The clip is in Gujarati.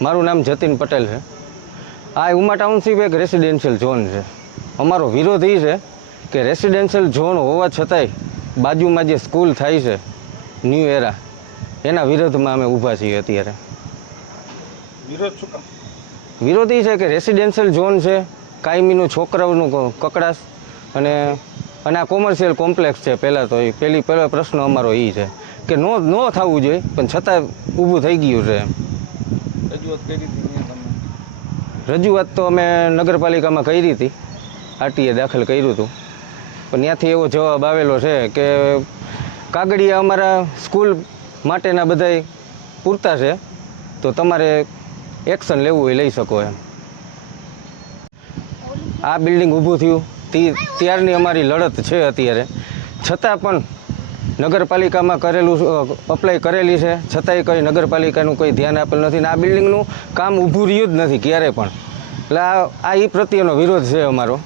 મારું નામ જતીન પટેલ છે। આ ઉમા ટાઉનશીપ એક રેસિડેન્શિયલ ઝોન છે। અમારો વિરોધ એ છે કે રેસિડેન્શિયલ ઝોન હોવા છતાંય બાજુમાં જે સ્કૂલ થાય છે ન્યૂ એરા, એના વિરોધમાં અમે ઊભા છીએ અત્યારે। વિરોધ શું કામ? વિરોધ એ છે કે રેસિડેન્શિયલ ઝોન છે, કાયમીનું છોકરાઓનું કકડાશ, અને આ કોમર્શિયલ કોમ્પ્લેક્સ છે। પહેલાં તો પહેલો પ્રશ્ન અમારો એ છે કે ન થવું જોઈએ, પણ છતાં ઊભું થઈ ગયું છે। રજૂઆત કરી હતી તમે? રજૂઆત તો અમે નગરપાલિકામાં કરી હતી, આરટીએ દાખલ કર્યું હતું, પણ ત્યાંથી એવો જવાબ આવેલો છે કે કાગળિયા અમારા સ્કૂલ માટેના બધાય પૂરતા છે, તો તમારે એક્શન લેવું હોય લઈ શકો એમ। આ બિલ્ડિંગ ઊભું થયું ત્યારની અમારી લડત છે અત્યારે, છતાં પણ નગરપાલિકામાં અપ્લાય કરેલી છે, છતાંય કંઈ નગરપાલિકાનું કોઈ ધ્યાન આપેલ નથી ને આ બિલ્ડિંગનું કામ ઊભું રહ્યું જ નથી ક્યારે પણ। એટલે આ એ પ્રત્યેનો વિરોધ છે અમારો।